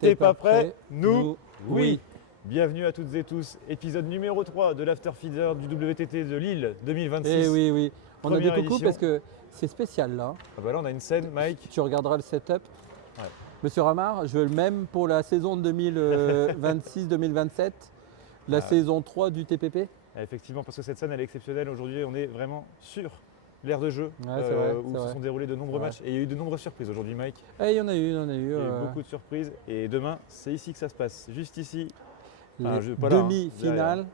T'es pas prêt? Nous, Oui. Bienvenue à toutes et tous, épisode numéro 3 de l'Afterfeeder du WTT de Lille 2026. Eh oui, oui. On a des Première coucous édition. parce que c'est spécial là. Ah bah là on a une scène, Mike. Tu regarderas le setup. Ouais. Monsieur Ramard, je veux le même pour la saison 2026-2027, la Ah. saison 3 du TPP. Ah, effectivement, parce que cette scène elle est exceptionnelle. Aujourd'hui on est vraiment sur l'aire de jeu Ouais, c'est vrai, où c'est se vrai. sont déroulés de nombreux Ouais. matchs. Et il y a eu de nombreuses surprises aujourd'hui, Mike. Eh, il y en a eu, Il y a eu beaucoup de surprises. Et demain, c'est ici que ça se passe, juste ici. les pas là, hein, demi-finales.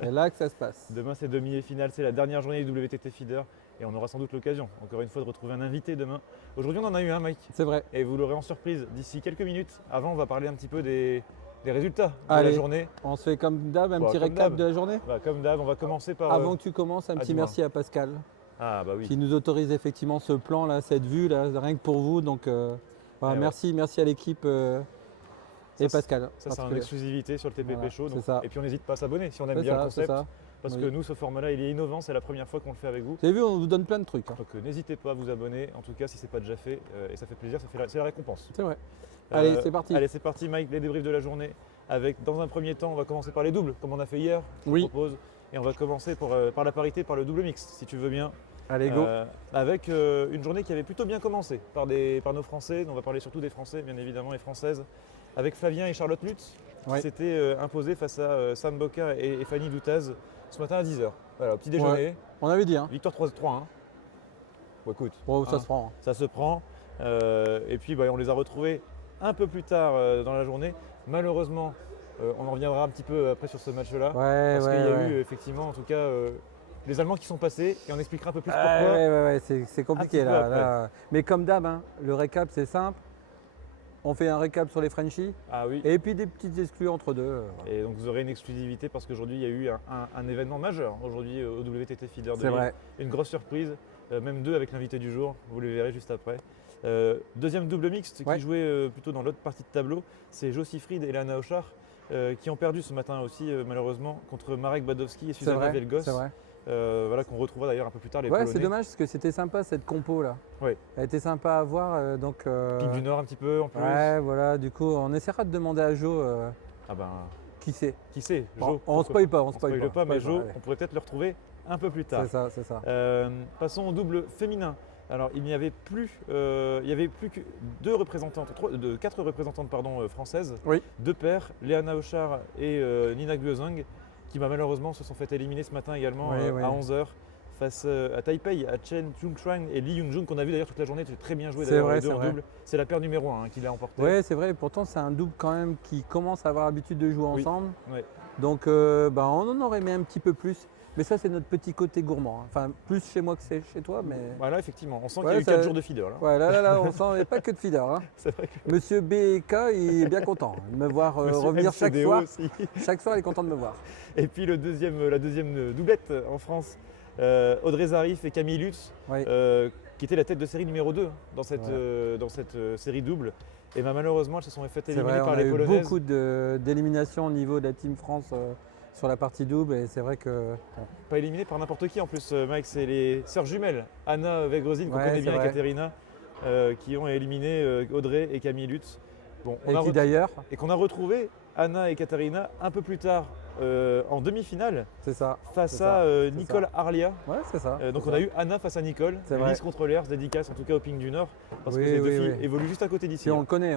C'est là que ça se passe. Demain c'est demi et finale, c'est la dernière journée du WTT Feeder. Et on aura sans doute l'occasion, encore une fois, de retrouver un invité demain. Aujourd'hui on en a eu un, Mike. C'est vrai. Et vous l'aurez en surprise d'ici quelques minutes. Avant, on va parler un petit peu des résultats de Allez. la journée. On se fait comme d'hab un Bon, petit comme récap d'hab. de la journée. Bah, comme d'hab, on va commencer par. Avant que tu commences, un petit dis-moi. merci à Pascal Ah bah oui. qui nous autorise effectivement ce plan là, cette vue là, rien que pour vous. Donc voilà, Ouais. merci à l'équipe et Ça, Pascal. Ça, c'est en particulier. exclusivité sur le TPP Voilà, Show. c'est Donc. ça. Et puis on n'hésite pas à s'abonner si on aime C'est bien ça, le c'est concept. ça. Parce Oui. que nous, ce format-là, il est innovant. C'est la première fois qu'on le fait avec vous. Vous avez vu, on vous donne plein de trucs. hein. Donc n'hésitez pas à vous abonner. En tout cas, si ce n'est pas déjà fait. Et ça fait plaisir, c'est la récompense. C'est vrai. Allez, c'est parti. Allez, c'est parti, Mike, les débriefs de la journée. Avec, dans un premier temps, on va commencer par les doubles, comme on a fait hier, je Oui. propose. Et on va commencer par la parité, par le double mixte, si tu veux bien. Allez, go. Avec une journée qui avait plutôt bien commencé par nos Français. On va parler surtout des Français, bien évidemment, et Françaises. Avec Flavien et Charlotte Lutz, Ouais. qui s'étaient imposés face à Sam Boca et Fanny Doutaz ce matin à 10h. Voilà, au petit déjeuner. On avait dit, hein. Victoire 3-1. Bon, écoute, Bon, ça hein, se prend. hein. ça se prend. Et puis on les a retrouvés un peu plus tard dans la journée. Malheureusement, on en reviendra un petit peu après sur ce match-là. Ouais, Parce ouais, qu'il y a ouais. eu effectivement en tout cas les Allemands qui sont passés et on expliquera un peu plus Ouais, pourquoi. ouais, c'est compliqué Un petit peu là, après. là. Mais comme d'hab, hein, le récap c'est simple. On fait un récap sur les Frenchies Ah oui. et puis des petites exclus entre deux. Et donc vous aurez une exclusivité parce qu'aujourd'hui il y a eu un événement majeur aujourd'hui au WTT Feeder de C'est Lille. vrai. Une grosse surprise, même deux avec l'invité du jour, vous le verrez juste après. Deuxième double mixte Ouais. qui jouait plutôt dans l'autre partie de tableau, c'est Jo Siffried et Lana Auchard qui ont perdu ce matin aussi malheureusement contre Marek Badowski et C'est Susanna vrai. Velgos. C'est vrai. Voilà qu'on retrouvera d'ailleurs un peu plus tard les Ouais, Polonais. c'est dommage parce que c'était sympa cette compo là. Ouais. Elle était sympa à voir. Donc, Pique du Nord un petit peu en plus. ouais, voilà. Du coup, on essaiera de demander à Jo Ah ben qui c'est. qui sait Bon, Jo, on pourquoi spoil pas, on On spoil spoile pas, mais Jo, allez. on pourrait peut-être le retrouver un peu plus tard. C'est ça, c'est ça. Passons au double féminin. Alors il n'y avait plus, que quatre représentantes françaises, Oui. deux paires, Léana Auchard et Nina Guozhang, qui malheureusement se sont fait éliminer ce matin également Oui. à 11h face à Taipei, à Chen Chungchuan et Li Yunjun qu'on a vu d'ailleurs toute la journée, c'est très bien joué C'est d'ailleurs vrai, les deux c'est en vrai. double. C'est la paire numéro 1 qui l'a emporté. Ouais, c'est vrai. Pourtant, c'est un double quand même qui commence à avoir l'habitude de jouer Oui. ensemble. Ouais. Donc, on en aurait aimé un petit peu plus. Mais ça, c'est notre petit côté gourmand. hein. Enfin, plus chez moi que c'est chez toi, mais. Voilà, effectivement, on sent qu'il Ouais, y a eu ça- 4 jours de feeder là. Ouais, là, on sent, il n'y a pas que de feeder. hein. C'est vrai que Monsieur BK, il est bien content de me voir Monsieur revenir chaque MCDO soir. aussi. Chaque soir, il est content de me voir. Et puis la deuxième doublette en France, Audrey Zarif et Camille Lutz, Oui. qui était la tête de série numéro 2 dans cette, Ouais. dans cette série double. Et malheureusement, elles se sont fait C'est éliminer vrai, on par a les eu Polonaises. beaucoup d'éliminations au niveau de la Team France sur la partie double. Et c'est vrai que. bon, Pas éliminées par n'importe qui en plus, Mike, c'est les sœurs jumelles, Anna Vegrosine, qu'on Ouais, connaît c'est bien, et vrai. Katerina, qui ont éliminé Audrey et Camille Lutz. Bon, Et qui d'ailleurs, et qu'on a retrouvé Anna et Katerina un peu plus tard en demi-finale c'est ça. face c'est à ça, c'est Nicole ça. Arlia. Ouais, c'est ça. Donc c'est on ça. a eu Anna face à Nicole, C'est vrai. Lys contre l'air, dédicace en tout cas au Ping du Nord, parce Oui, que ces deux oui, filles oui. évoluent juste à côté d'ici. Puis on connaît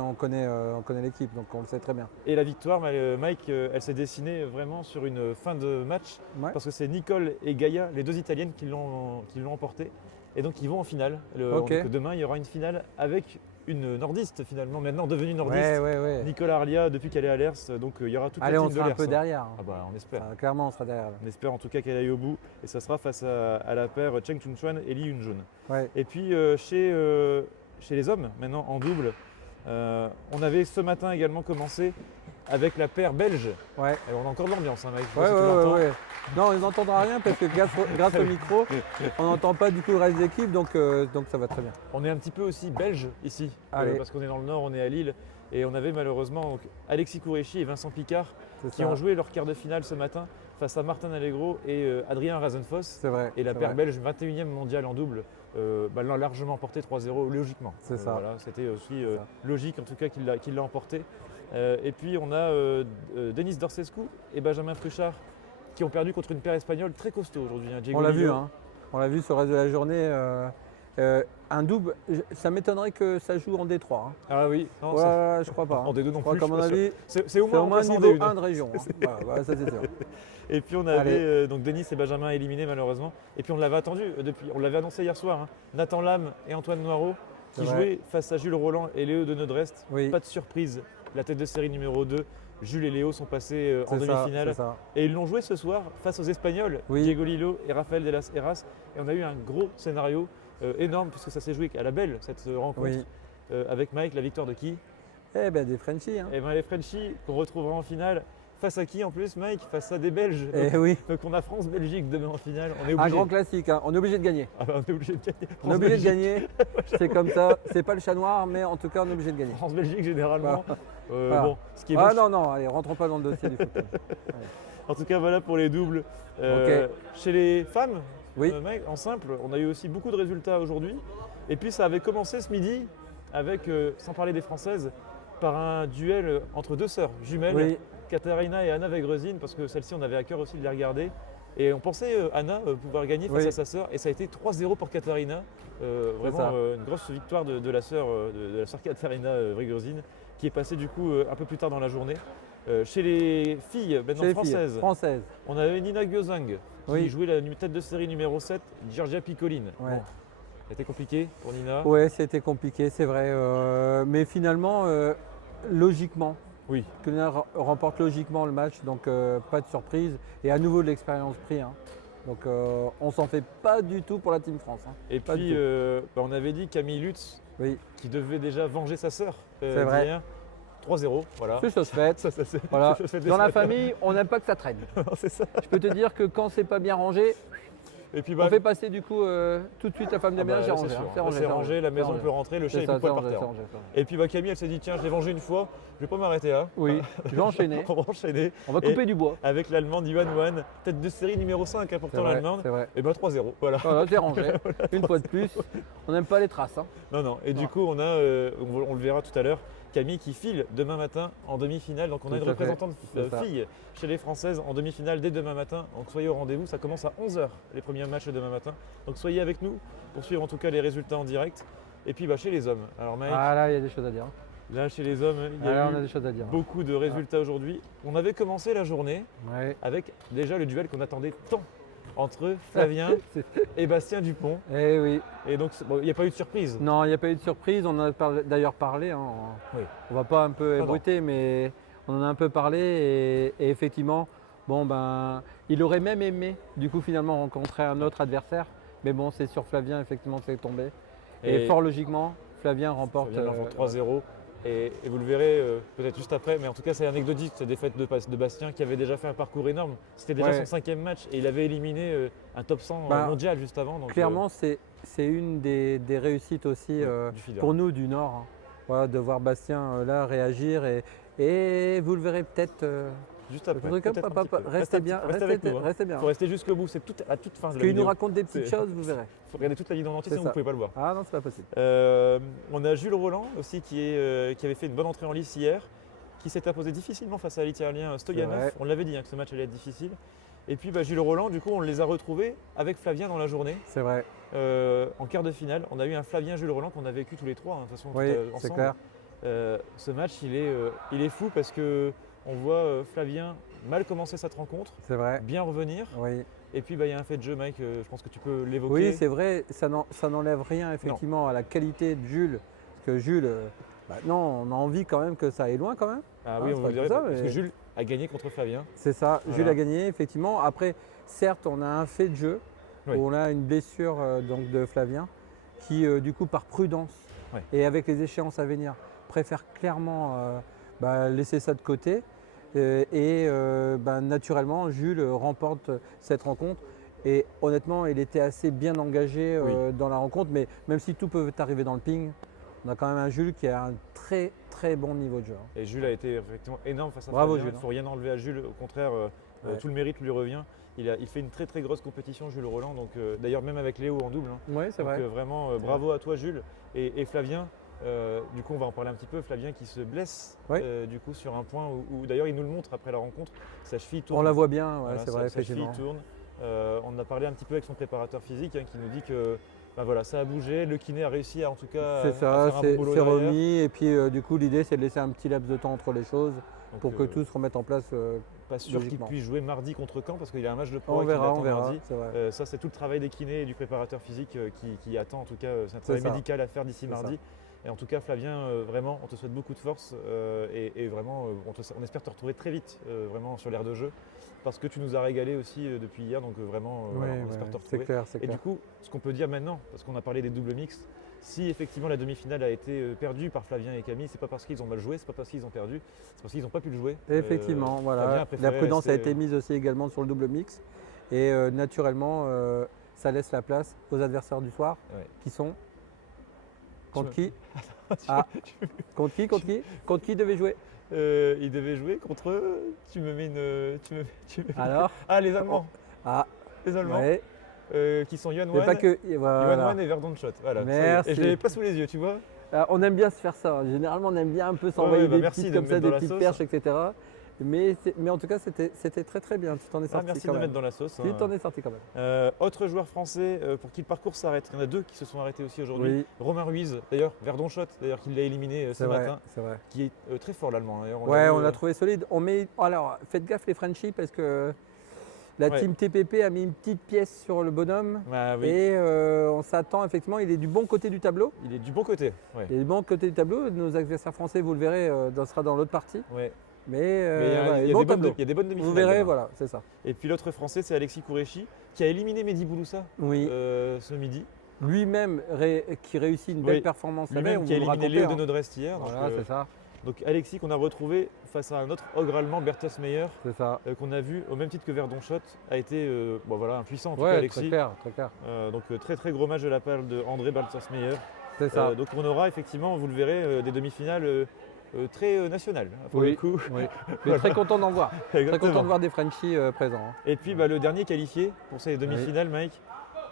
l'équipe, donc on le sait très bien. Et la victoire, Mike, elle s'est dessinée vraiment sur une fin de match, Ouais. parce que c'est Nicole et Gaïa, les deux Italiennes, qui l'ont emporté. Et donc ils vont en finale. Ok. Donc, demain, il y aura une finale avec une nordiste finalement, maintenant devenue nordiste. Ouais. Nicole Arlia, depuis qu'elle est à l'ERS, donc il y aura toute Allez, la on team de sera un l'ERS. peu derrière. Ah bah on espère. Clairement, on sera derrière. On espère en tout cas qu'elle aille au bout. Et ça sera face à la paire Cheng Chungchuan et Li Yunjun. Ouais. Et puis chez les hommes, maintenant en double, on avait ce matin également commencé avec la paire belge. Ouais. Et on a encore de l'ambiance, hein, Mike. Je sais Ouais, pas si tu l'entends. ouais. Non, on n'entendra rien parce que grâce au micro, on n'entend pas du coup le reste de l'équipe, donc ça va très bien. On est un petit peu aussi belge ici, Allez. parce qu'on est dans le nord, on est à Lille. Et on avait malheureusement donc, Alexis Kourechi et Vincent Picard C'est qui ça. ont joué leur quart de finale ce matin face à Martin Allegro et Adrien Razenfoss. C'est vrai. Et la c'est paire vrai. belge 21e mondiale en double l'a largement emporté 3-0 logiquement. C'est ça. Voilà, c'était aussi C'est ça. logique en tout cas qu'il l'a emporté. Et puis on a Denis Dorsescu et Benjamin Fruchard qui ont perdu contre une paire espagnole très costaud aujourd'hui. Hein. Diego On l'a vu, Lillo. hein. On l'a vu sur le reste de la journée. Un double, ça m'étonnerait que ça joue en D3. Hein. Ah oui, non, ça- Ouais, je crois pas. en D2 non Je crois plus. qu'à je mon suis pas sûr. avis, C'est au c'est moins au en moins passant en niveau D1. 1 de région. Hein. Voilà, ça c'est sûr. Et puis on avait Allez. donc Denis et Benjamin éliminés malheureusement. Et puis on l'avait attendu depuis, on l'avait annoncé hier soir. Hein. Nathan Lam et Antoine Noireau qui C'est vrai. jouaient face à Jules Roland et Léo de Nodrest. Oui. Pas de surprise. La tête de série numéro 2. Jules et Léo sont passés en C'est ça, demi-finale. c'est ça. Et ils l'ont joué ce soir face aux Espagnols, Oui. Diego Lillo et Rafael de las Heras. Et on a eu un gros scénario énorme puisque ça s'est joué à la belle cette rencontre. Oui. Avec Mike, la victoire de qui? Eh ben des Frenchies. Hein. Et bien les Frenchies qu'on retrouvera en finale. Face à qui en plus, Mike? Face à des Belges. Eh oui, Donc on a France-Belgique demain en finale. On est un obligé. grand classique. Hein. On est obligé de gagner. Ah bah, on est obligé de gagner. On est obligé de France-Belgique. gagner. C'est comme ça. C'est pas le chat noir, mais en tout cas, on est obligé de gagner. France-Belgique généralement. Voilà. Bon, ce qui est Ah moche. non, non, allez, rentrons pas dans le dossier du foot. En tout cas, voilà pour les doubles. Ok. Chez les femmes, Oui. Mike, en simple, on a eu aussi beaucoup de résultats aujourd'hui. Et puis ça avait commencé ce midi avec, sans parler des Françaises, par un duel entre deux sœurs jumelles, Oui, Katharina et Anna Wegrezin, parce que celle-ci, on avait à cœur aussi de les regarder. Et on pensait Anna pouvoir gagner face Oui. à sa sœur, et ça a été 3-0 pour Katharina. Vraiment ça. une grosse victoire de la sœur de la sœur Katharina Wegrezin, qui est passée du coup un peu plus tard dans la journée. Chez les filles, maintenant chez les filles françaises, françaises. on avait Nina Gyozang qui Oui. jouait la tête de série numéro 7, Georgia Piccoline. Ouais. Bon, c'était compliqué pour Nina. Ouais, c'était compliqué, c'est vrai. Mais finalement, logiquement, Oui, Nina remporte logiquement le match, donc pas de surprise. Et à nouveau de l'expérience pris. Hein. Donc on s'en fait pas du tout pour la Team France. Hein. et Pas puis du tout. on avait dit Camille Lutz Oui, qui devait déjà venger sa sœur C'est vrai. d'hier. 3-0, voilà. c'est chose faite. Ça, c'est- Voilà. ça se fait dès Dans ce la matin. famille, on n'aime pas que ça traîne. C'est ça. Je peux te dire que quand c'est pas bien rangé, Et puis on fait passer du coup tout de suite la femme de ah bah, ménage, c'est c'est rangé. sûr. hein. Là, c'est rangé, la maison rangé. peut rentrer, le chien C'est il ça, peut c'est pas par rangé, terre. c'est rangé, c'est rangé. Et puis Camille elle s'est dit tiens je l'ai vengé une fois, je vais pas m'arrêter là. Oui, je vais enchaîner. On va enchaîner On va couper du bois. avec l'allemande Yuan Wan, tête de série numéro 5 C'est pourtant vrai, l'allemande. c'est vrai. Et ben 3-0, voilà. Voilà, c'est rangé. Une fois de plus, on n'aime pas les traces. Hein. Non, non. Et du Non. coup, on a, on le verra tout à l'heure, Camille qui file demain matin en demi-finale. Donc on a Tout une à fait, représentante c'est ça. fille chez les Françaises en demi-finale dès demain matin. Donc soyez au rendez-vous. Ça commence à 11h les premiers matchs demain matin. Donc soyez avec nous pour suivre en tout cas les résultats en direct. Et puis bah, chez les hommes. Alors Mike, Ah là, il y a des choses à dire. là chez les hommes, il y Ah là, a on a eu des choses à dire. beaucoup de résultats aujourd'hui. On avait commencé la journée Ouais. avec déjà le duel qu'on attendait tant entre Flavien et Bastien Dupont. Eh oui. Et donc bon, il n'y a pas eu de surprise. Non, il n'y a pas eu de surprise. On en a d'ailleurs parlé. Hein. Oui. On va pas un peu non. ébruiter, mais on en a un peu parlé. Et effectivement, bon, ben, il aurait même aimé, du coup, finalement, rencontrer un autre adversaire. Mais bon, c'est sur Flavien, effectivement, que c'est tombé. Et fort logiquement, Flavien remporte. Flavien remporte 3-0. Et vous le verrez peut-être juste après, mais en tout cas c'est anecdotique cette défaite de Bastien qui avait déjà fait un parcours énorme. C'était déjà Ouais. son 5e match et il avait éliminé un top 100 Bah, mondial juste avant. Donc, Clairement, c'est une des réussites aussi du fidèle. pour nous du Nord. Hein. Voilà, de voir Bastien là réagir. Et vous le verrez peut-être. Juste après. Comme peut-être un papa, petit peu. restez bien, restez avec nous. Il restez bien. faut rester jusqu'au bout, c'est à toute fin de Parce la qu'il nous vidéo. raconte des petites C'est- choses, vous verrez. Il faut regarder toute la vidéo en entier, C'est sinon vous ça. ne pouvez pas le voir. Ah non, c'est pas possible. On a Jules Roland aussi qui avait fait une bonne entrée en lice hier, qui s'est imposé difficilement face à l'Italien Stoyanov. vrai. On l'avait dit que ce match allait être difficile. Et puis Jules Roland, du coup, on les a retrouvés avec Flavien dans la journée. C'est vrai. En quart de finale, on a eu un Flavien-Jules Roland qu'on a vécu tous les trois, hein, de toute façon, Oui, tout, c'est ensemble. clair. Ce match, il est fou parce que on voit Flavien mal commencer cette rencontre, C'est vrai. bien revenir. Oui, Et puis, il y a un fait de jeu, Mike, je pense que tu peux l'évoquer. oui c'est vrai. Ça n'enlève rien effectivement à la qualité de Jules. Parce que Jules, non, on a envie quand même que ça aille loin quand même. Ah Ah, oui, c'est on pas vous dirait, tout ça, parce que mais- Jules a gagné contre Flavien. C'est ça. Voilà. Jules a gagné effectivement. Après, certes, on a un fait de jeu. Oui. Où on a une blessure donc de Flavien qui, du coup, par prudence Ouais. et avec les échéances à venir, préfère clairement laisser ça de côté. Naturellement, Jules remporte cette rencontre. Et honnêtement, il était assez bien engagé dans la rencontre. Mais même si tout peut arriver dans le ping, on a quand même un Jules qui a un très très bon niveau de jeu. Et Jules a été effectivement énorme face à Bravo, Flavien. Il Jules. ne faut rien enlever à Jules. Au contraire, Ouais. Tout le mérite lui revient. Il fait une très très grosse compétition, Jules Roland. Donc d'ailleurs même avec Léo en double. Hein. Oui, c'est Donc vrai. vraiment bravo à toi Jules et Flavien. Du coup on va en parler un petit peu. Flavien qui se blesse Oui. du coup sur un point où d'ailleurs il nous le montre après la rencontre. Sa cheville tourne. On la voit bien, ouais, Voilà, c'est vrai, sa cheville effectivement. tourne. On a parlé un petit peu avec son préparateur physique qui nous dit que voilà, ça a bougé. Le kiné a réussi à, en tout cas C'est à ça, faire un bon boulot c'est derrière. remis. Et puis du coup, l'idée, c'est de laisser un petit laps de temps entre les choses Donc, pour que tout se remette en place. pas sûr qu'il logiquement. puisse jouer mardi contre Caen parce qu'il a un match de pro On qui verra, l'attend on verra. mardi. C'est vrai. Ça, c'est tout le travail des kinés et du préparateur physique qui attend. En tout cas, c'est un C'est travail ça. médical à faire d'ici C'est mardi. Et en tout cas, Flavien, vraiment, on te souhaite beaucoup de force et vraiment, on espère te retrouver très vite vraiment sur l'aire de jeu parce que tu nous as régalé aussi depuis hier. Donc vraiment, voilà, on espère te c'est retrouver. clair, c'est Et clair. du coup, ce qu'on peut dire maintenant, parce qu'on a parlé des doubles mixtes, si effectivement la demi-finale a été perdue par Flavien et Camille, c'est pas parce qu'ils ont mal joué, c'est pas parce qu'ils ont perdu, c'est parce qu'ils n'ont pas pu le jouer. Effectivement, Flavien voilà. a préféré La prudence a rester, été mise aussi également sur le double mix. Et naturellement, ça laisse la place aux adversaires du soir, Ouais. qui sont contre Tu qui Ah, contre qui Contre qui devait jouer il devait jouer contre eux. Tu me mets une. Alors Ah, les Allemands. Ah, Les Allemands. ouais. Qui sont Yuan Mais Wan, pas que. Et voilà. et Verdon Schott. Voilà. ça y est. Merci. Et je l'avais pas sous les yeux, tu vois. On aime bien se faire ça. Généralement, on aime bien un peu s'envoyer ouais, bah des merci petites de comme me ça, mettre des dans la petites sauce. perches, etc. Mais en tout cas, c'était très très bien. Tu t'en es Ah, sorti merci quand de me même. mettre dans la sauce. Tu hein. t'en es sorti quand même. Autre joueur français pour qui le parcours s'arrête. Il y en a deux qui se sont arrêtés aussi aujourd'hui. Oui, Romain Ruiz, d'ailleurs, Verdon Schott, d'ailleurs, qui l'a éliminé ce c'est vrai, matin, c'est vrai. qui est très fort l'allemand. D'ailleurs, Ouais, vu, on l'a trouvé solide. Alors, faites gaffe les Frenchies parce que la Ouais. team TPP a mis une petite pièce sur le bonhomme. Bah oui, Et on s'attend effectivement, il est du bon côté du tableau. il est du bon côté. Ouais. Il est du bon côté du tableau. Nos adversaires français, vous le verrez, sera dans l'autre partie. Ouais. Mais, Mais voilà, il y a bon des bonnes tableau. il y a des bonnes Vous demi-finales. verrez, demain. voilà, c'est ça. Et puis l'autre français, c'est Alexis Kourechi, qui a éliminé Mehdi Bouloussa Oui. ce midi. Lui-même qui réussit une belle Oui. performance la veille, Lui-même on qui a vous le éliminé racontait, Léo hein. de Nodrest hier. Voilà, c'est ça. Donc Alexis qu'on a retrouvé face à un autre ogre allemand, Berthas Meyer, C'est ça. qu'on a vu au même titre que Verdon Schott, a été voilà, impuissant en tout cas Ouais, Alexis. très clair, très clair. Donc très très gros match de la part de André Berthas Meyer. C'est ça. Donc on aura effectivement, vous le verrez, des demi-finales très nationales pour Oui. le coup. Oui. Mais très content d'en voir. Très Exactement. content de voir des Frenchies présents. hein. Et puis le dernier qualifié pour ces demi-finales, Mike,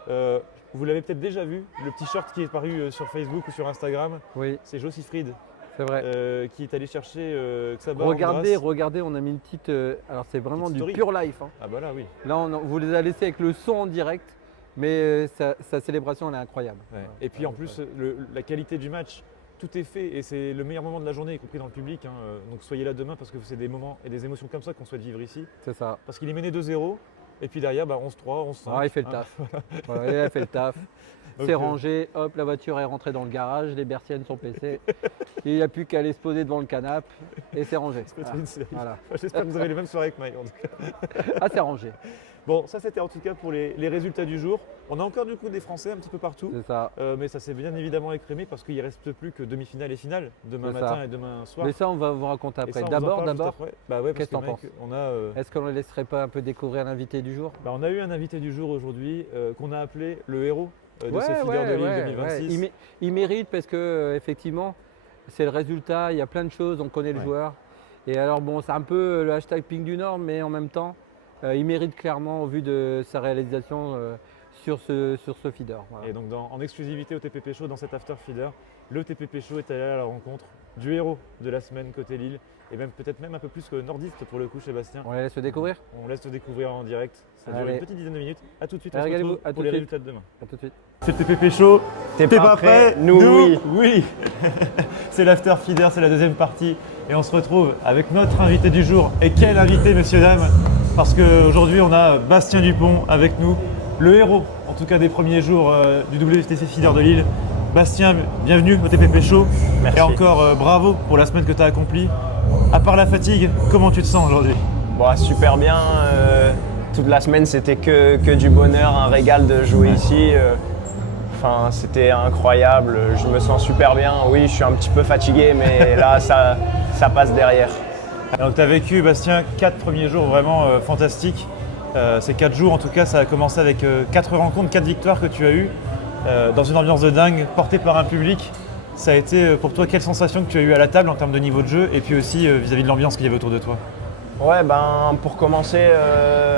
vous l'avez peut-être déjà vu, le petit short qui est paru sur Facebook ou sur Instagram, Oui, c'est Josie Fried c'est vrai. qui est allé chercher Xabar Regardez, Andras. regardez, on a mis une petite. Alors c'est vraiment Petite du story. pure life. hein. Ah bah là oui. Là, on vous les a laissés avec le son en direct, mais sa célébration, elle est incroyable. Ouais. Voilà. Et puis en plus, la qualité du match, tout est fait et c'est le meilleur moment de la journée, y compris dans le public. hein. Donc soyez là demain parce que c'est des moments et des émotions comme ça qu'on souhaite vivre ici. C'est ça. Parce qu'il est mené 2-0 et puis derrière 11-3, 11-5. Ah, il fait le hein. taf. Voilà, il a fait le taf. Donc, C'est rangé, hop, la voiture est rentrée dans le garage, les bertiennes sont PC. Il n'y a plus qu'à aller se poser devant le canapé et c'est rangé. Ça peut être une série. Voilà. J'espère que vous avez les mêmes soirées que Mike. En tout cas. Ah, c'est rangé, Bon, ça c'était en tout cas pour les résultats du jour. On a encore du coup des Français un petit peu partout. c'est ça. Mais ça s'est bien évidemment écrémé parce qu'il ne reste plus que demi-finale et finale demain C'est matin ça. et demain soir. Mais ça, on va vous raconter Et ça, après. on vous en D'abord, parle juste après. Bah ouais, parce qu'est-ce que que t'en mec, on a, est-ce qu'on ne laisserait pas un peu découvrir l'invité du jour on a eu un invité du jour aujourd'hui qu'on a appelé le héros de ce Ouais, feeder de Lille ouais, 2026. ouais. Il mérite parce que effectivement, c'est le résultat, il y a plein de choses, on connaît le Ouais. joueur. Et alors bon, c'est un peu le hashtag Ping du Nord, mais en même temps, il mérite clairement au vu de sa réalisation sur ce feeder. Voilà. Et donc en exclusivité au TPP Show, dans cet after feeder, le TPP Show est allé à la rencontre du héros de la semaine côté Lille et même peut-être même un peu plus que nordiste pour le coup Sébastien. On les laisse le découvrir. On laisse te découvrir en direct. Ça dure Allez. une petite dizaine de minutes. A tout de suite, on Allez, se regardez-vous, retrouve à tout pour de les suite. résultats de demain. À tout de suite. C'est le TPP Show. T'es pas prêt? Nous, oui. oui. C'est l'after feeder, c'est la deuxième partie. Et on se retrouve avec notre invité du jour. Et quel invité, messieurs, dames. Parce qu'aujourd'hui, on a Bastien Dupont avec nous, le héros, en tout cas des premiers jours du WTC Feeder de Lille. Bastien, bienvenue au TPP Show. Merci. Et encore bravo pour la semaine que tu as accomplie. À part la fatigue, comment tu te sens aujourd'hui? Bon, super bien. Toute la semaine, c'était que du bonheur, un régal de jouer ici. Enfin, c'était incroyable. Je me sens super bien. Oui, je suis un petit peu fatigué, mais là, ça passe derrière. Donc tu as vécu, Bastien, 4 premiers jours vraiment fantastiques. Ces 4 jours, en tout cas, ça a commencé avec 4 rencontres, 4 victoires que tu as eues dans une ambiance de dingue, portée par un public. Ça a été pour toi, quelle sensation que tu as eue à la table en termes de niveau de jeu et puis aussi vis-à-vis de l'ambiance qu'il y avait autour de toi? Ouais, ben, pour commencer,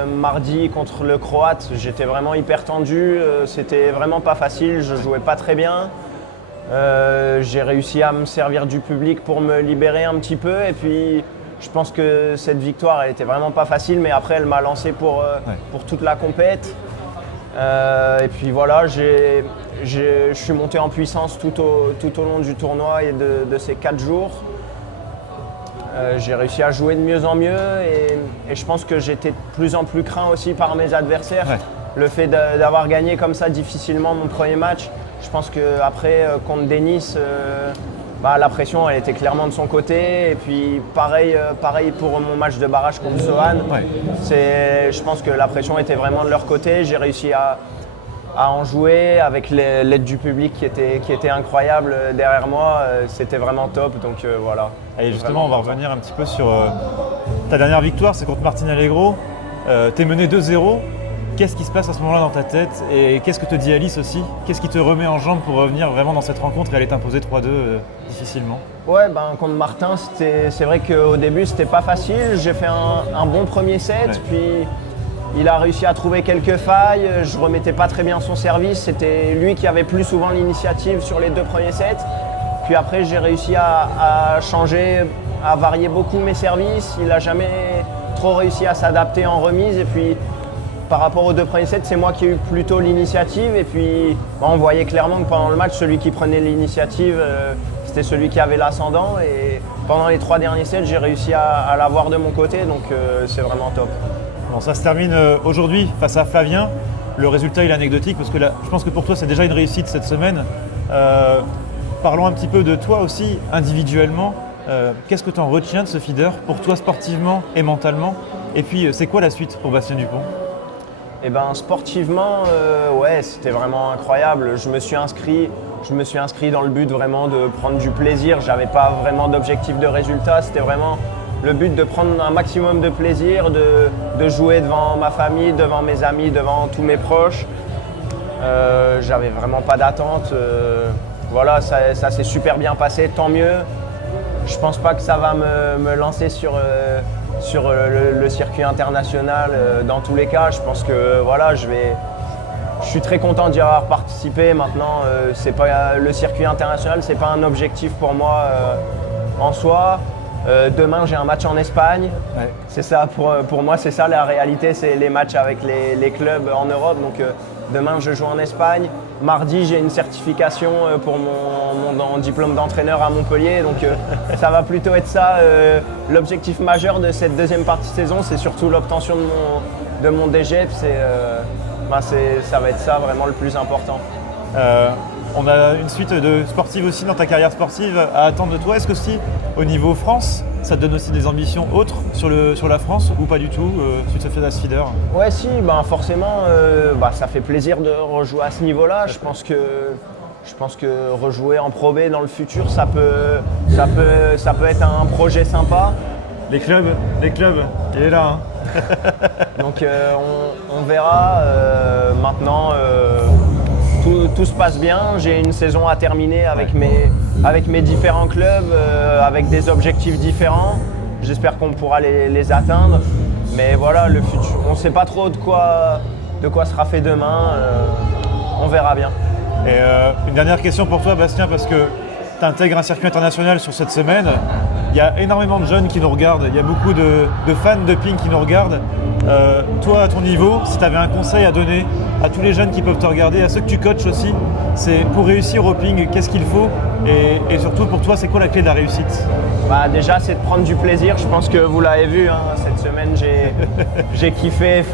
mardi contre le Croate, j'étais vraiment hyper tendu. C'était vraiment pas facile, je jouais pas très bien. J'ai réussi à me servir du public pour me libérer un petit peu. Et puis, je pense que cette victoire, elle était vraiment pas facile, mais après, elle m'a lancé pour toute la compète. Et puis voilà, je suis monté en puissance tout au long du tournoi et de ces 4 jours. J'ai réussi à jouer de mieux en mieux et je pense que j'étais de plus en plus craint aussi par mes adversaires. Ouais. Le fait d'avoir gagné comme ça difficilement mon premier match, je pense qu'après contre Denis, la pression elle était clairement de son côté. Et puis pareil pour mon match de barrage contre Sohan. Ouais. Je pense que la pression était vraiment de leur côté. J'ai réussi à en jouer avec l'aide du public qui était incroyable derrière moi. C'était vraiment top, donc voilà. Et justement, on va revenir un petit peu sur ta dernière victoire, c'est contre Martin Allegro. Tu es mené 2-0. Qu'est-ce qui se passe à ce moment-là dans ta tête et qu'est-ce que te dit Alice aussi? Qu'est-ce qui te remet en jambe pour revenir vraiment dans cette rencontre et aller t'imposer 3-2 difficilement? Ouais, contre Martin, c'est vrai qu'au début, c'était pas facile. J'ai fait un bon premier set, puis il a réussi à trouver quelques failles. Je remettais pas très bien son service. C'était lui qui avait plus souvent l'initiative sur les 2 premiers sets. Puis après, j'ai réussi à changer, à varier beaucoup mes services. Il n'a jamais trop réussi à s'adapter en remise. Et puis, par rapport aux 2 premiers sets, c'est moi qui ai eu plutôt l'initiative. Et puis, on voyait clairement que pendant le match, celui qui prenait l'initiative, c'était celui qui avait l'ascendant. Et pendant les 3 derniers sets, j'ai réussi à l'avoir de mon côté. Donc, c'est vraiment top. Bon, ça se termine aujourd'hui face à Flavien. Le résultat il est anecdotique parce que là, je pense que pour toi c'est déjà une réussite cette semaine. Parlons un petit peu de toi aussi individuellement. Qu'est-ce que tu en retiens de ce feeder pour toi sportivement et mentalement? Et puis c'est quoi la suite pour Bastien Dupont? Eh ben, sportivement, c'était vraiment incroyable. Je me suis inscrit dans le but vraiment de prendre du plaisir. J'avais pas vraiment d'objectif de résultat. C'était vraiment le but de prendre un maximum de plaisir, de jouer devant ma famille, devant mes amis, devant tous mes proches. J'avais vraiment pas d'attente. Voilà, ça s'est super bien passé, tant mieux. Je pense pas que ça va me lancer sur le circuit international dans tous les cas. Je pense que voilà, je suis très content d'y avoir participé. Maintenant, c'est pas le circuit international, c'est pas un objectif pour moi en soi. Demain, j'ai un match en Espagne. Ouais. C'est ça, pour moi, c'est ça la réalité, c'est les matchs avec les clubs en Europe. Donc demain, je joue en Espagne. Mardi, j'ai une certification pour mon diplôme d'entraîneur à Montpellier. Donc ça va plutôt être ça. L'objectif majeur de cette deuxième partie de saison, c'est surtout l'obtention de mon DGEP. Ça va être ça vraiment le plus important. On a une suite de sportives aussi dans ta carrière sportive à attendre de toi. Est-ce que si au niveau France, ça te donne aussi des ambitions autres sur la France ou pas du tout suite à ce feeder? Ouais, si, forcément, ça fait plaisir de rejouer à ce niveau-là. Je pense que rejouer en Pro B dans le futur, ça peut être un projet sympa. Les clubs, il est là. Donc on verra. Maintenant, tout se passe bien. J'ai une saison à terminer avec mes différents clubs, avec des objectifs différents. J'espère qu'on pourra les atteindre. Mais voilà, le futur, on ne sait pas trop de quoi sera fait demain. On verra bien. Et une dernière question pour toi, Bastien, parce que tu intègres un circuit international sur cette semaine. Il y a énormément de jeunes qui nous regardent, il y a beaucoup de fans de ping qui nous regardent. Toi, à ton niveau, si tu avais un conseil à donner à tous les jeunes qui peuvent te regarder, à ceux que tu coaches aussi, c'est pour réussir au ping, qu'est-ce qu'il faut et surtout pour toi, c'est quoi la clé de la réussite? Déjà, c'est de prendre du plaisir. Je pense que vous l'avez vu, cette semaine, j'ai kiffé.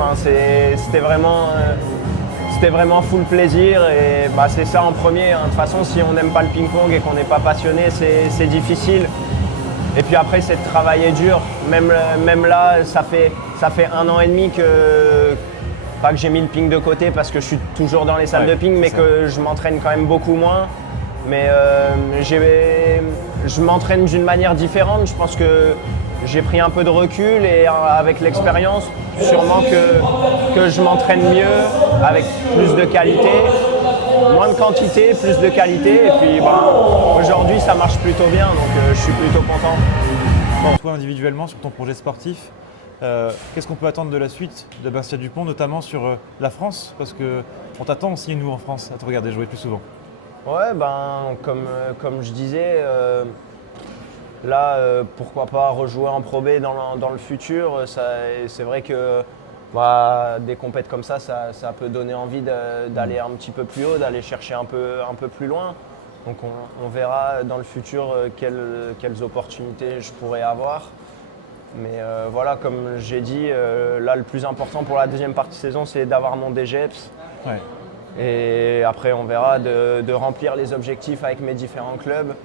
C'était vraiment full plaisir et c'est ça en premier. De toute façon, si on n'aime pas le ping-pong et qu'on n'est pas passionné, c'est difficile. Et puis après, c'est de travailler dur. Même là, ça fait 1 an et demi pas que j'ai mis le ping de côté parce que je suis toujours dans les salles de ping, mais que je m'entraîne quand même beaucoup moins. Mais je m'entraîne d'une manière différente. Je pense que j'ai pris un peu de recul et avec l'expérience, sûrement que je m'entraîne mieux, avec plus de qualité. Moins de quantité, plus de qualité. Et puis aujourd'hui, ça marche plutôt bien, donc je suis plutôt content. Toi, individuellement, sur ton projet sportif, Qu'est-ce qu'on peut attendre de la suite de Bastien Dupont, notamment sur la France? Parce qu'on t'attend aussi, nous, en France, à te regarder jouer plus souvent. Ouais, ben, comme je disais, là, pourquoi pas rejouer en Pro B dans le futur. C'est vrai que des compètes comme ça peut donner envie d'aller un petit peu plus haut, d'aller chercher un peu plus loin. Donc on verra dans le futur quelles opportunités je pourrais avoir. Mais voilà, comme j'ai dit, là le plus important pour la deuxième partie de saison, c'est d'avoir mon DGEPS. Ouais. Et après, on verra de remplir les objectifs avec mes différents clubs.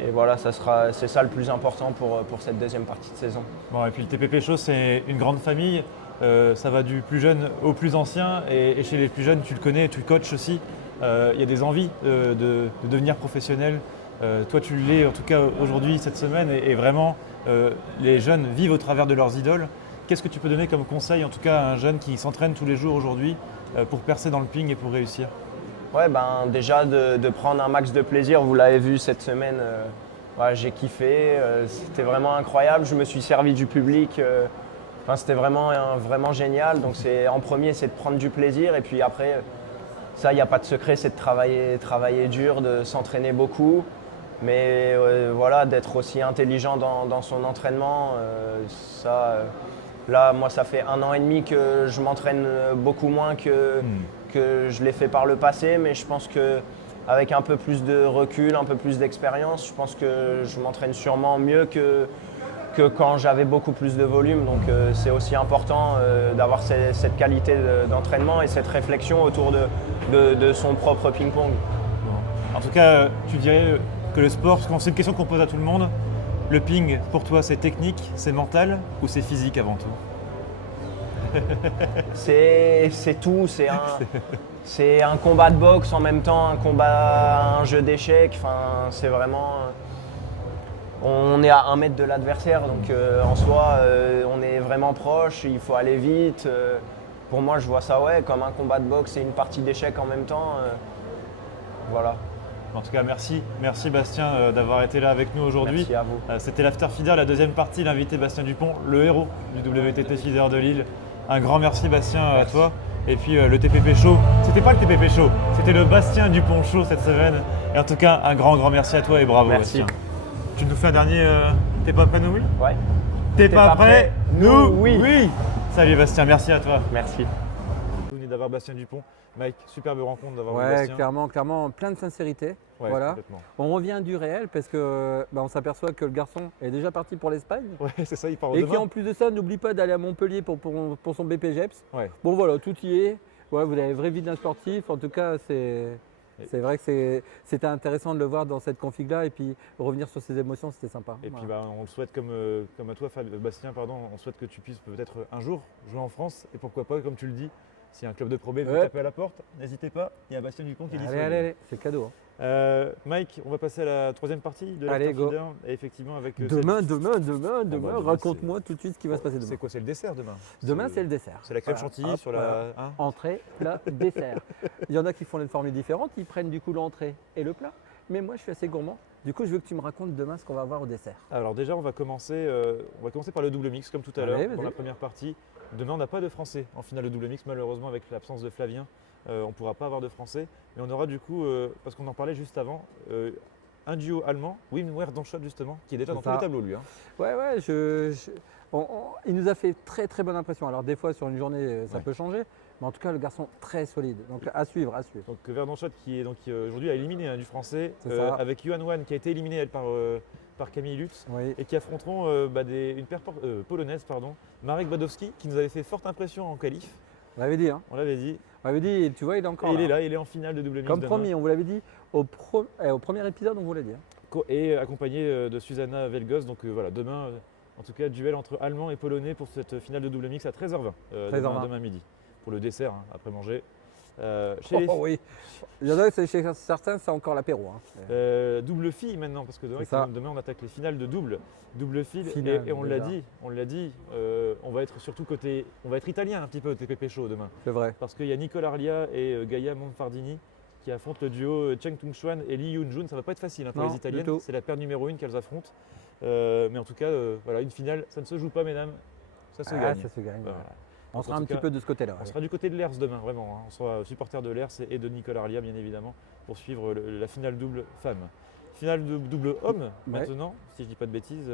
Et voilà, c'est ça le plus important pour cette deuxième partie de saison. Bon, et puis le TP Pécho, c'est une grande famille. Ça va du plus jeune au plus ancien. Et chez les plus jeunes, tu le connais, tu le coaches aussi. Il y a des envies de devenir professionnel. Toi, tu l'es en tout cas aujourd'hui, cette semaine. Et vraiment, les jeunes vivent au travers de leurs idoles. Qu'est-ce que tu peux donner comme conseil, en tout cas, à un jeune qui s'entraîne tous les jours aujourd'hui pour percer dans le ping et pour réussir? Ouais, ben, déjà de prendre un max de plaisir. Vous l'avez vu cette semaine, j'ai kiffé. C'était vraiment incroyable. Je me suis servi du public. C'était vraiment génial. Donc en premier, c'est de prendre du plaisir. Et puis après, ça, il n'y a pas de secret, c'est de travailler dur, de s'entraîner beaucoup. Mais voilà, d'être aussi intelligent dans son entraînement. Là, moi, ça fait 1 an et demi que je m'entraîne beaucoup moins que je l'ai fait par le passé. Mais je pense qu'avec un peu plus de recul, un peu plus d'expérience, je pense que je m'entraîne sûrement mieux que quand j'avais beaucoup plus de volume. Donc c'est aussi important d'avoir cette qualité d'entraînement et cette réflexion autour de son propre ping-pong. En tout cas, tu dirais que le sport, parce que c'est une question qu'on pose à tout le monde, le ping, pour toi, c'est technique, c'est mental ou c'est physique avant tout? C'est tout, c'est un combat de boxe en même temps, un jeu d'échecs. C'est vraiment… On est à 1 mètre de l'adversaire, donc en soi, on est vraiment proche, il faut aller vite. Pour moi, je vois ça comme un combat de boxe et une partie d'échecs en même temps. Voilà. En tout cas, merci Bastien d'avoir été là avec nous aujourd'hui. Merci à vous. C'était l'After Feeder, la deuxième partie, l'invité Bastien Dupont, le héros du WTT Feeder de Lille. Un grand merci Bastien à toi. Et puis le TPP Show, c'était pas le TPP Show, c'était le Bastien Dupont Show cette semaine. Et en tout cas, un grand merci à toi et bravo Merci. Bastien. Tu nous fais un dernier T'es pas prêt, nous oui? Ouais. T'es pas prêt, nous oui. Salut Bastien, merci à toi. Merci. Vous venez d'avoir Bastien Dupont. Mike, superbe rencontre d'avoir vu Ouais, Bastien. clairement, plein de sincérité. Ouais, Voilà. complètement. On revient du réel parce que on s'aperçoit que le garçon est déjà parti pour l'Espagne. Ouais, c'est ça, il part Et demain. qui en plus de ça n'oublie pas d'aller à Montpellier pour son BPGEPS. Ouais. Bon voilà, tout y est. Ouais, vous avez une vraie vie d'un sportif. En tout cas, c'est vrai que c'était intéressant de le voir dans cette config-là et puis revenir sur ses émotions, c'était sympa. Et Voilà. puis on le souhaite comme à toi, Bastien, on souhaite que tu puisses peut-être un jour jouer en France. Et pourquoi pas, comme tu le dis, si un club de Pro B veut taper à la porte, n'hésitez pas, il y a Bastien Dupont qui est disponible. Allez, c'est cadeau. Mike, on va passer à la troisième partie de Allez, l'After go. Feeder. Et effectivement, avec Demain, demain, raconte-moi tout de suite ce qui va se passer C'est demain. quoi? C'est le dessert demain? Demain, c'est le dessert. C'est la crème Voilà. chantilly Hop, sur la. voilà. Hein Entrée, plat, dessert. Il y en a qui font des formules différentes, ils prennent du coup l'entrée et le plat. Mais moi, je suis assez gourmand. Du coup, je veux que tu me racontes demain ce qu'on va avoir au dessert. Alors déjà, on va commencer par le double mix, comme tout à Allez, l'heure, vas-y. dans la première partie. Demain, on n'a pas de français en finale de double mix, malheureusement, avec l'absence de Flavien. On ne pourra pas avoir de français. Mais on aura du coup, parce qu'on en parlait juste avant, un duo allemand, Wim Donschot justement, qui est déjà C'est dans tous ça. les tableaux lui. Hein. Ouais, il nous a fait très très bonne impression. Alors des fois sur une journée ça Ouais. peut changer, mais en tout cas le garçon très solide. Donc à suivre. Donc Verdonschot qui est aujourd'hui a éliminé du français, C'est ça. avec Yuan Wan qui a été éliminé elle, par Camille Lutz. Oui, Et qui affronteront une paire polonaise, Marek Badowski, qui nous avait fait forte impression en qualif. on l'avait dit. Hein. On l'avait dit. On l'avait dit, tu vois, il est encore Et il là. est là, il est en finale de double mix Comme demain. promis, on vous l'avait dit au premier épisode, on vous l'a dit. Hein. Et accompagné de Susanna Velgos. Donc voilà, demain, en tout cas, duel entre Allemands et Polonais pour cette finale de double mix à 13h20. 13h20. Demain midi. Pour le dessert, après manger. Chez les Oui. Il y en a, chez certains, c'est encore l'apéro. Hein. double fille maintenant, parce que C'est ça. demain on attaque les finales de double fille. Finale, Et on l'a déjà. dit, on va être surtout on va être italien un petit peu au TPP Show demain. C'est vrai. Parce qu'il y a Nicole Arlia et Gaia Monfardini qui affrontent le duo Cheng Tung-Chuan et Lee Yoon-jun. Ça va pas être facile pour Non, les du Italiennes, tout. c'est la paire numéro 1 qu'elles affrontent. Mais en tout cas, voilà, une finale, ça ne se joue pas mesdames, ça se Ah, gagne. ça se gagne. Voilà. On Donc, sera en un tout petit cas, peu de ce côté-là. On ouais. sera du côté de l'ERS demain, vraiment. On sera supporter de l'ERS et de Nicolas Arlia, bien évidemment, pour suivre la finale double femme. Finale double homme, maintenant, si je dis pas de bêtises.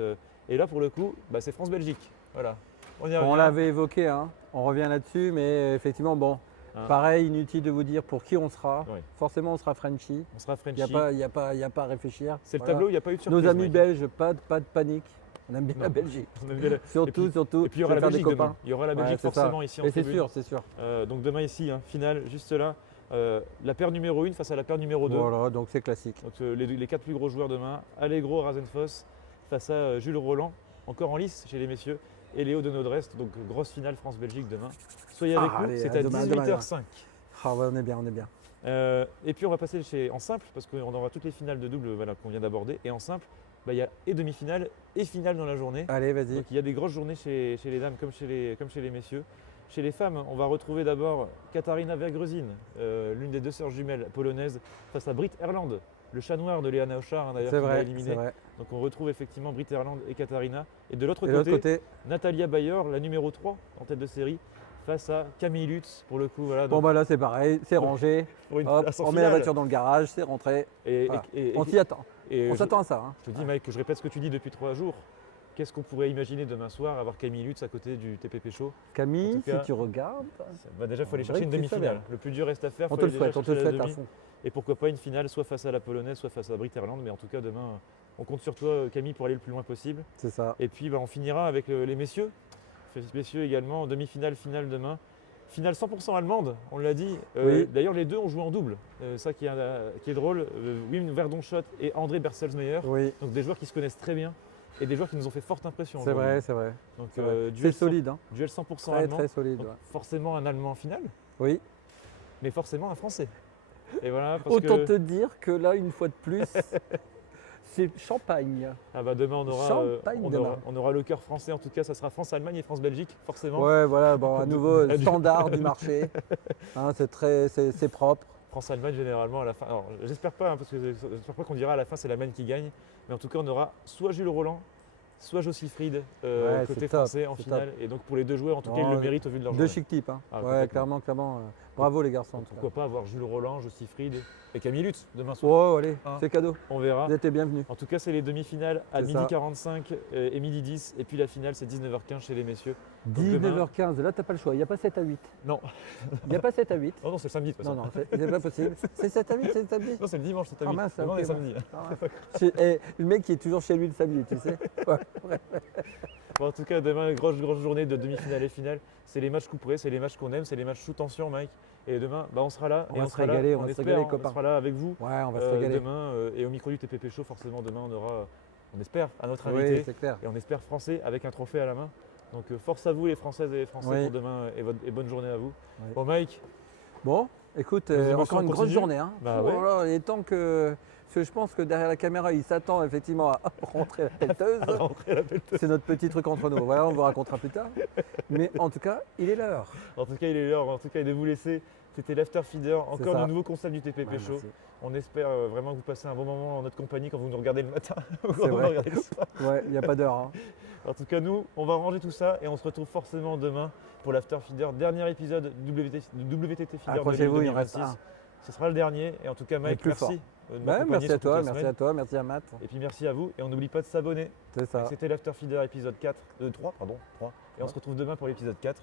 Et là, pour le coup, c'est France-Belgique. Voilà. On y Bon, on revient. l'avait évoqué, hein. On revient là-dessus, mais effectivement, bon, Hein. pareil, inutile de vous dire pour qui on sera. Ouais. Forcément, on sera Frenchy. On sera Il n'y a, Frenchy. y a pas à réfléchir. C'est le Voilà. tableau, il n'y a pas eu de surprise. Nos amis Mike. belges, pas de panique. On aime bien la Non. Belgique. On aime bien la- Surtout. Et puis il y aura je la vais faire des Belgique demain. copains. Il y aura la Belgique Ouais, c'est ça. forcément ici en Et c'est tribune. sûr, c'est sûr. Donc demain ici, hein, finale, juste là. La paire numéro 1 face à la paire numéro 2. Voilà, donc c'est classique. Donc les 4 plus gros joueurs demain, Allegro Rasenfoss face à Jules Roland, encore en lice chez les messieurs, et Léo de Nodrest, donc grosse finale France-Belgique demain. Soyez avec nous, allez, c'est à à demain, 18h05. Ah ouais, on est bien, on est bien. Et puis on va passer en simple, parce qu'on aura toutes les finales de double qu'on vient d'aborder, et en simple, il y a et demi-finale et finale dans la journée. Allez, vas-y. Donc il y a des grosses journées chez les dames comme chez les messieurs. Chez les femmes, on va retrouver d'abord Katarina Vergrezin, l'une des deux sœurs jumelles polonaises, face à Britt Erland, le chat noir de Léana Auchard, hein, d'ailleurs, C'est qui l'a vrai, éliminé. c'est vrai. Donc on retrouve effectivement Britt Erland et Katarina. Et de l'autre Et de l'autre côté, côté, Natalia Bayer, la numéro 3 en tête de série, face à Camille Lutz, pour le coup. Voilà, bon donc, bah là c'est pareil, c'est rangé. pour une Hop, place en on met la finale. voiture dans le garage, c'est rentré. Et, Voilà. et- On s'y attend. et On je- s'attend à ça. Hein. Je te dis, Mike, que je répète ce que tu dis depuis 3 jours. Qu'est-ce qu'on pourrait imaginer demain soir, avoir Camille Lutz à côté du TPP Show? En Camille, tout cas, si tu regardes, Déjà, il faut aller On chercher une dirait que tu demi-finale. savais. Le plus dur reste à faire. on faut te le aller déjà souhaite, on te chercher le la souhaite à demi. fond. Et pourquoi pas une finale, soit face à la Polonaise, soit face à Britt Erland. Mais en tout cas, demain, on compte sur toi, Camille, pour aller le plus loin possible. C'est ça. Et puis, on finira avec les messieurs. Les messieurs également, demi-finale, finale demain. Finale 100% allemande, on l'a dit. Oui. D'ailleurs, les deux ont joué en double. Ça qui est drôle. Wim Verdonschot et André Berselsmeyer. Oui, Donc des joueurs qui se connaissent très bien et des joueurs qui nous ont fait forte impression. c'est aujourd'hui. vrai, c'est vrai. Donc C'est vrai. duel C'est solide, hein. Duel 100% Très allemand. très solide. Donc, ouais. forcément un Allemand en finale, Oui. mais forcément un Français. Et voilà, parce Autant que te dire que là, une fois de plus, c'est champagne. demain on aura, Champagne demain. on aura le cœur français. En tout cas, ça sera France-Allemagne et France-Belgique, forcément. Ouais, voilà, bon, à nouveau, standard du marché. Hein, c'est propre. France-Allemagne généralement à la fin. Alors j'espère pas, hein, parce que j'espère pas qu'on dira à la fin c'est l'Allemagne qui gagne. Mais en tout cas, on aura soit Jules Roland, soit Josie Fried Ouais, côté c'est top, français en c'est finale. Et donc pour les deux joueurs, en tout cas, ils Non, le méritent au vu de leur Deux journée. chic types. Hein. Ah, Ouais, complètement. clairement. Bravo les garçons. en tout Pourquoi pas avoir Jules Roland, Josie Fried et Camille Lutz demain soir. cas. Oh, allez, Hein. c'est cadeau. On verra. Vous êtes les bienvenus. En tout cas, c'est les demi-finales à C'est ça. 12h45 et midi 10. Et puis la finale, c'est 19h15 chez les messieurs. Donc 19h15, là, t'as pas le choix. Il n'y a pas 7 à 8. Non, Il n'y a pas 7 à 8. oh non, c'est le samedi de toute Non, façon. non, c'est pas possible. C'est 7 à 8, c'est samedi. Non, c'est le dimanche, c'est à Ah 8. mince, Demain, ok, on est bon. samedi. Le mec qui est toujours chez lui le samedi, tu sais. Ouais. Bon, en tout cas, demain, grosse journée de demi-finale et finale. C'est les matchs couperés, c'est les matchs qu'on aime, c'est les matchs sous tension, Mike. Et demain, on sera là. On et va on se sera là, régaler, on va se espère, régaler, on copains. sera là avec vous Ouais, on va se régaler. demain. Et au micro du TPP Show, forcément, demain, on aura, on espère, un autre Oui, invité. c'est clair. Et on espère français avec un trophée à la main. Donc force à vous les Françaises et les Français Oui. pour demain et bonne journée à vous. Oui. Bon Mike, Bon, écoute, Les émotions encore une grosse continuent. journée. Hein. Bah Oh ouais. là là, il est temps que. Parce que je pense que derrière la caméra, il s'attend effectivement à rentrer la pelleteuse. rentrez la belle. C'est notre petit truc entre nous. Voilà, on vous racontera plus tard. Mais en tout cas, il est l'heure. En tout cas, il est l'heure en tout cas de vous laisser. C'était l'After Feeder, encore ça. le nouveau concept du TPP Ouais, Show. merci. On espère vraiment que vous passez un bon moment en notre compagnie quand vous nous regardez le matin. ou quand C'est vous vrai. nous regardez le soir. Ouais, il n'y a pas d'heure. Hein. En tout cas, nous, on va ranger tout ça et on se retrouve forcément demain pour l'After Feeder, dernier épisode du WTT Feeder de Accrochez-vous, l'année il en reste 2026. un. Ce sera le dernier. Et en tout cas, Mike, plus merci fort. de Ouais, m'accompagner merci sur à toute la toi, merci semaine. à toi, merci à Matt. Et puis merci à vous. Et on n'oublie pas de s'abonner. C'est ça. C'était l'After Feeder épisode 3. Et on se retrouve demain pour l'épisode 4.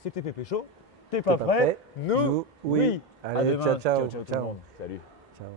C'était Pépé Chaud. T'es pas pas prêt? prêt? Nous, Nous, oui. À Allez, demain. ciao, Tout le monde. Salut. Ciao.